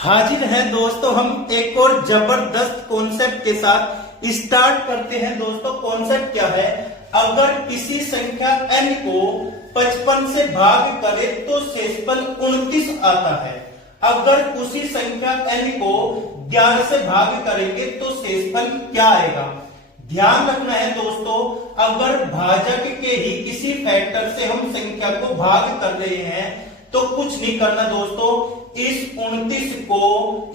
हाजिर हैं दोस्तों हम एक और जबरदस्त कॉन्सेप्ट के साथ। स्टार्ट करते हैं दोस्तों। कॉन्सेप्ट क्या है? अगर किसी संख्या n को 55 से भाग करे तो शेषफल 29 आता है। अगर उसी संख्या n को 11 से भाग करेंगे तो शेषफल क्या आएगा? ध्यान रखना है दोस्तों, अगर भाजक के ही किसी फैक्टर से हम संख्या को भाग कर रहे हैं तो कुछ नहीं करना दोस्तों, इस 29 को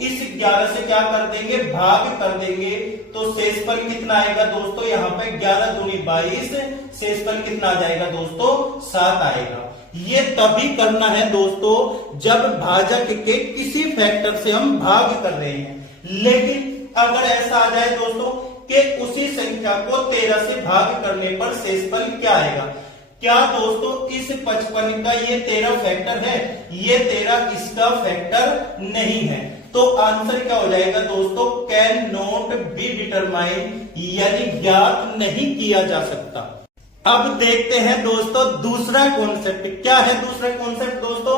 इस 11 से क्या कर देंगे? भाग कर देंगे। तो शेषफल कितना आएगा दोस्तों? यहाँ पे 11 दूनी 22, शेषफल कितना आ जाएगा दोस्तों? 7 आएगा। ये तभी करना है दोस्तों जब भाजक के किसी फैक्टर से हम भाग कर रहे हैं। लेकिन अगर ऐसा आ जाए दोस्तों कि उसी संख्या को 13 से भाग करने पर शेषफल क्या आएगा? क्या दोस्तों इस 55 का ये 13 फैक्टर है? ये 13 इसका फैक्टर नहीं है। तो आंसर क्या हो जाएगा दोस्तों? कैन नॉट बी डिटरमाइन, यानी ज्ञात नहीं किया जा सकता। अब देखते हैं दोस्तों दूसरा कॉन्सेप्ट। क्या है दूसरा कॉन्सेप्ट दोस्तों?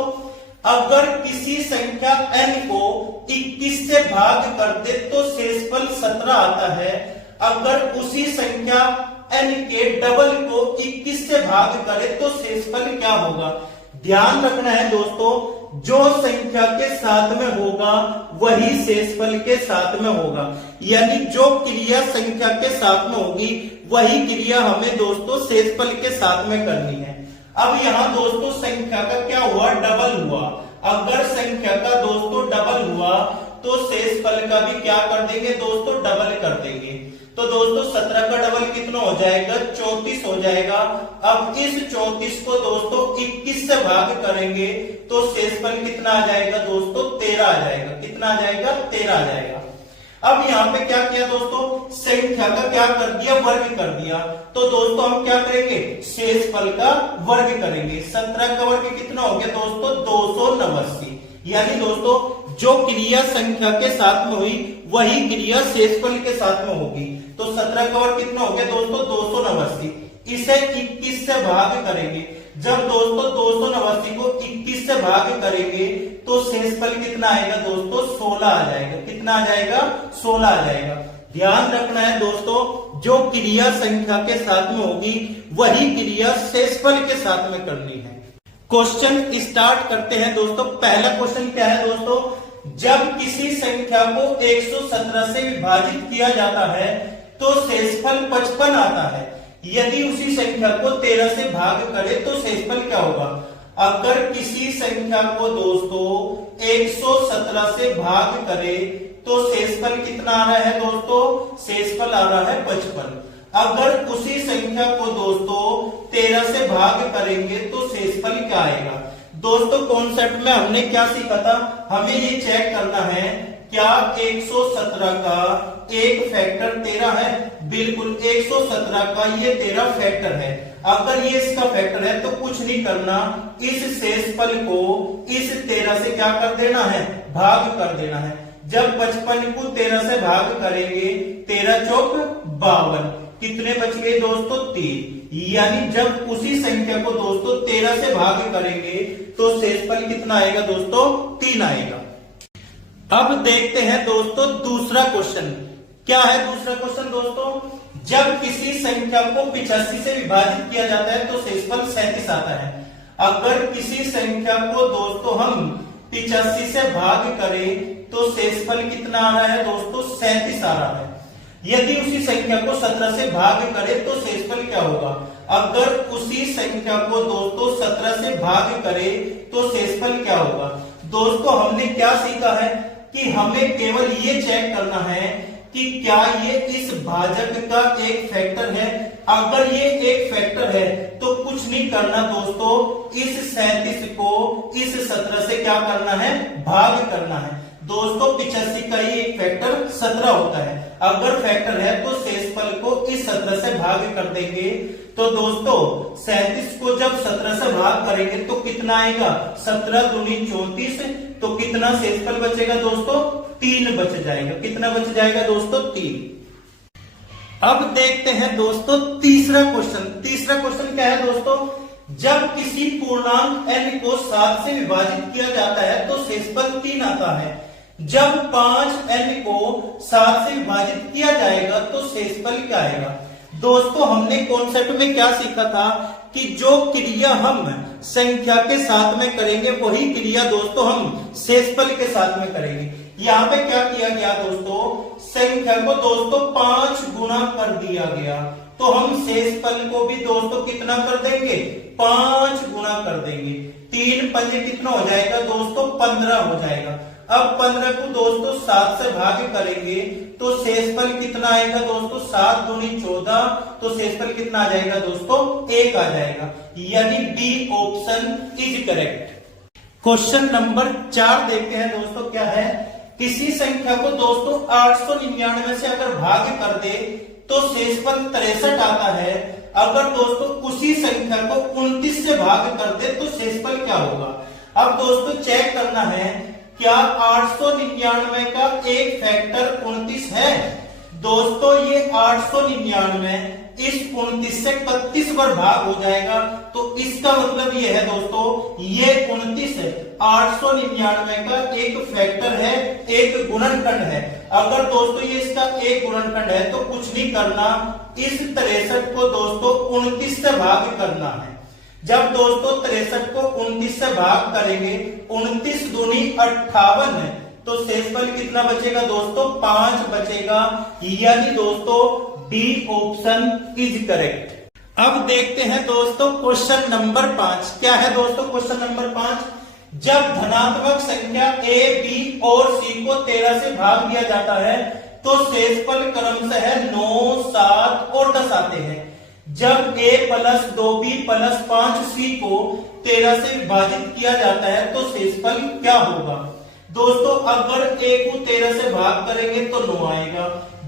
अगर किसी संख्या n को 21 से भाग कर दे तो शेषफल 17 आता है। अगर उसी संख्या n के डबल को 21 से भाग करे तो शेषफल क्या होगा? ध्यान रखना है दोस्तों, जो संख्या के साथ में होगा वही शेषफल के साथ में होगा, यानी जो क्रिया संख्या के साथ में होगी वही क्रिया हमें दोस्तों शेषफल के साथ में करनी है। अब यहाँ दोस्तों संख्या का क्या हुआ? डबल हुआ। अगर संख्या का दोस्तों डबल हुआ तो शेषफल का भी क्या कर देंगे दोस्तों? डबल कर देंगे। तो दोस्तों 17 का डबल कितना हो जाएगा? 34 हो जाएगा। अब इस 34 को दोस्तों 21 से भाग करेंगे तो शेषफल कितना आ जाएगा दोस्तों? 13 आ जाएगा। कितना आ जाएगा? 13 आ जाएगा। अब यहाँ पे क्या किया दोस्तों? संख्या का क्या कर दिया? वर्ग कर दिया। तो दोस्तों हम क्या करेंगे? शेषफल का वर्ग करेंगे। 17 का वर्ग कितना हो गया दोस्तों? 289। यानी दोस्तों जो क्रिया संख्या के साथ में हुई वही क्रिया शेषफल के साथ में होगी। तो 17 का वर्ग कितना हो गया दोस्तों? 289। इसे 21 से भाग करेंगे। जब दोस्तों 289 को 21 से भाग करेंगे तो शेषफल कितना आएगा दोस्तों? 16 आ जाएगा। कितना आ जाएगा? 16 आ जाएगा। ध्यान रखना है दोस्तों, जो क्रिया संख्या के साथ में होगी वही क्रिया शेषफल के साथ में करनी है। क्वेश्चन स्टार्ट करते हैं दोस्तों। पहला क्वेश्चन क्या है दोस्तों? जब किसी संख्या को 117 से विभाजित किया जाता है तो शेषफल 55 आता है। यदि उसी संख्या को 13 से भाग करे तो शेषफल क्या होगा? अगर किसी संख्या को दोस्तों 117 से भाग करे तो शेषफल कितना आ रहा है दोस्तों? शेषफल आ रहा है 55। अगर उसी संख्या को दोस्तों 13 से भाग करेंगे तो शेषफल क्या आएगा? दोस्तों कॉन्सेप्ट में हमने क्या सीखा था? हमें ये चेक करना है क्या 117 का एक फैक्टर 13 है? बिल्कुल, 117 का ये 13 फैक्टर है। अगर ये इसका फैक्टर है तो कुछ नहीं करना, इस शेषफल को इस 13 से क्या कर देना है? भाग कर देना है। जब 55 को 13 से भाग करेंगे, 13 चौक 52, कितने बच गए दोस्तों? 3। यानी जब उसी संख्या को दोस्तों 13 से भाग करेंगे तो शेषफल कितना आएगा दोस्तों? 3 आएगा। अब देखते हैं दोस्तों दूसरा क्वेश्चन। क्या है दूसरा क्वेश्चन दोस्तों? जब किसी संख्या को 85 से विभाजित किया जाता है तो शेषफल 37 आता है। अगर किसी संख्या को दोस्तों हम 85 से भाग करें तो शेषफल कितना आ रहा है दोस्तों? 37 आ रहा है। यदि उसी संख्या को 17 से भाग करें तो शेषफल क्या होगा? अगर उसी संख्या को दोस्तों 17 से भाग करें तो शेषफल क्या होगा? दोस्तों हमने क्या सीखा है कि हमें केवल ये चेक करना है कि क्या ये इस भाजक का एक फैक्टर है। अगर ये एक फैक्टर है तो कुछ नहीं करना दोस्तों, इस 37 को इस 17 से क्या करना है? भाग करना है। दोस्तों 85 का ही एक फैक्टर 17 होता है। अगर फैक्टर है तो शेषफल को इस 17 से भाग कर देंगे। तो दोस्तों 37 को जब 17 से भाग करेंगे तो कितना आएगा? 17 दूनी 34, तो कितना शेषफल बचेगा दोस्तों? 3 बच जाएगा। कितना बच जाएगा दोस्तों? 3। अब देखते हैं दोस्तों तीसरा क्वेश्चन। तीसरा क्वेश्चन क्या है दोस्तों? जब किसी पूर्णांक n को 7 से विभाजित किया जाता है तो शेषफल 3 आता है। जब 5n को 7 से विभाजित किया जाएगा तो शेषफल क्या आएगा। दोस्तों हमने कॉन्सेप्ट में क्या सीखा था कि जो क्रिया हम संख्या के साथ में करेंगे वही क्रिया दोस्तों हम शेषफल के साथ में करेंगे। यहाँ पे क्या किया गया दोस्तों, संख्या को दोस्तों 5 गुना कर दिया गया, तो हम शेषफल को भी दोस्तों कितना कर देंगे, 5 गुना कर देंगे। 3 पंजे कितना हो जाएगा दोस्तों, 15 हो जाएगा। अब 15 को दोस्तों 7 से भाग करेंगे तो शेषफल कितना आएगा दोस्तों, 7 दूनी 14, तो शेषफल कितना आ जाएगा दोस्तों, 1 आ जाएगा। यानी D option is correct. Question number 4 देखते हैं दोस्तों क्या है। किसी संख्या को दोस्तों 899 से अगर भाग कर दे तो शेषफल 63 आता है। अगर दोस्तों उसी संख्या को 29 से भाग कर दे तो शेषफल क्या होगा। अब दोस्तों चेक करना है, क्या 899 का एक फैक्टर 29 है। दोस्तों ये 899 इस 29 से 31 बार भाग हो जाएगा, तो इसका मतलब ये है दोस्तों ये 29 899 का एक फैक्टर है, एक गुणनखंड है। अगर दोस्तों ये इसका एक गुणनखंड है तो कुछ नहीं करना, इस 63 को दोस्तों 29 से भाग करना है। जब दोस्तों 63 को 29 से भाग करेंगे, 29 दूनी 58 है, तो शेषफल कितना बचेगा दोस्तों, 5 बचेगा। यानी दोस्तों डी ऑप्शन इज करेक्ट। अब देखते हैं दोस्तों क्वेश्चन नंबर 5 क्या है दोस्तों। क्वेश्चन नंबर 5, जब धनात्मक संख्या a, b और c को 13 से भाग दिया जाता है तो शेषफल क्रमशः 9, 7 और 10 आते हैं। जब a plus 2b plus 5c को 13 से विभाजित किया जाता है तो शेषफल क्या होगा। दोस्तों अगर a को 13 से भाग करेंगे तो 9 आएगा,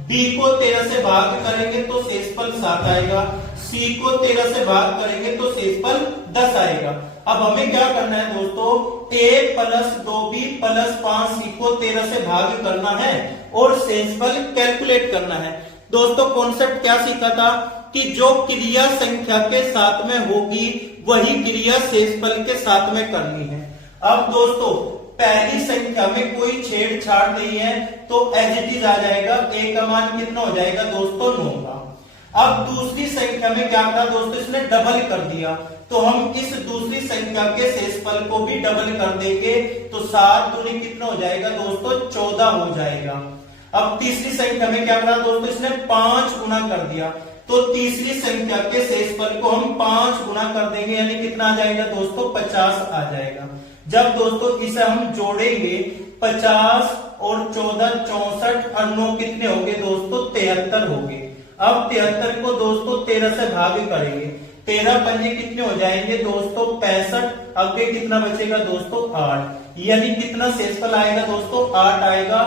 b को 13 से भाग करेंगे तो शेषफल 7 आएगा, c को 13 से भाग करेंगे तो शेषफल 10 आएगा। अब हमें क्या करना है दोस्तों, a plus 2b plus 5c को 13 से भाग करना है और शेषफल कैलकुलेट करना है। दोस्तों कॉन्सेप्ट क्या सीखा था कि जो क्रिया संख्या के साथ में होगी वही क्रिया शेषफल के साथ में करनी है। अब दोस्तों पहली संख्या में कोई छेड़छाड़ नहीं है तो एज इट इज आ जाएगा, a का मान कितना हो जाएगा दोस्तों, 9 का। अब दूसरी संख्या में क्या करा दोस्तों, इसने डबल कर दिया, तो हम इस दूसरी संख्या के शेषफल को भी डबल कर देंगे, तो 7 दूनी कितना हो जाएगा दोस्तों, 14 हो जाएगा। अब तीसरी संख्या में क्या करा दोस्तों, इसने 5 गुना कर दिया, तो तीसरी संख्या के शेषफल को हम 5 गुना कर देंगे, यानी कितना आ जाएगा दोस्तों, 50 आ जाएगा। जब दोस्तों इसे हम जोड़ेंगे 50 और 14 64 और 9 कितने होंगे दोस्तों, 73 होंगे। अब 73 को दोस्तों 13 से भाग करेंगे, 13 पंजे कितने हो जाएंगे दोस्तों, 65। आगे कितना बचेगा दोस्तों, 8। यानी कितना शेषफल आएगा दोस्तों, 8 आएगा।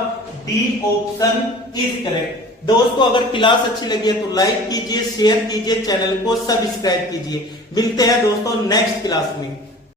D option is correct. दोस्तों अगर क्लास अच्छी लगी है तो लाइक कीजिए, शेयर कीजिए, चैनल को सब्सक्राइब कीजिए। मिलते हैं दोस्तों नेक्स्ट क्लास में।